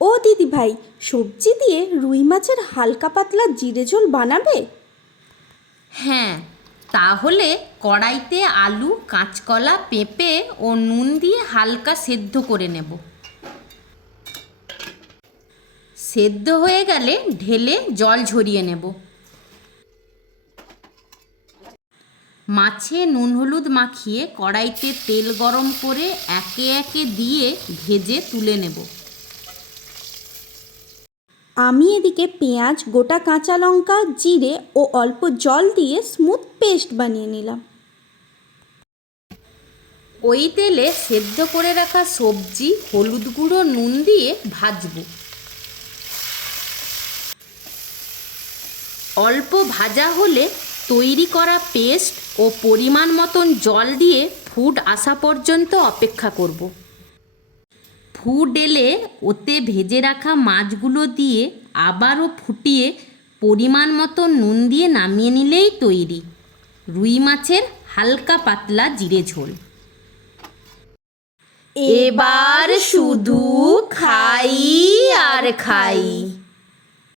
ও দিদি ভাই, সবজি দিয়ে রুই মাছের হালকা পাতলা জিরে ঝোল বানাবে? হ্যাঁ, তাহলে কড়াইতে আলু, কাঁচকলা, পেঁপে ও নুন দিয়ে হালকা সেদ্ধ করে নেব। সেদ্ধ হয়ে গেলে ঢেলে জল ঝরিয়ে নেব। মাছে নুন হলুদ মাখিয়ে কড়াইতে তেল গরম করে একে একে দিয়ে ভেজে তুলে নেব। আমি এদিকে পেঁয়াজ, গোটা কাঁচা লঙ্কা, জিরে ও অল্প জল দিয়ে স্মুথ পেস্ট বানিয়ে নিলাম। ওই তেলে সেদ্ধ করে রাখা সবজি, হলুদ গুঁড়ো, নুন দিয়ে ভাজবো। অল্প ভাজা হলে তৈরি করা পেস্ট ও পরিমাণ মতন জল দিয়ে ফুট আসা পর্যন্ত অপেক্ষা করব। ফুট এলে ওতে ভেজে রাখা মাছগুলো দিয়ে আবারও ফুটিয়ে পরিমাণ মতো নুন দিয়ে নামিয়ে নিলেই তৈরি রুই মাছের হালকা পাতলা জিরে ঝোল। এবার শুধু খাই আর খাই।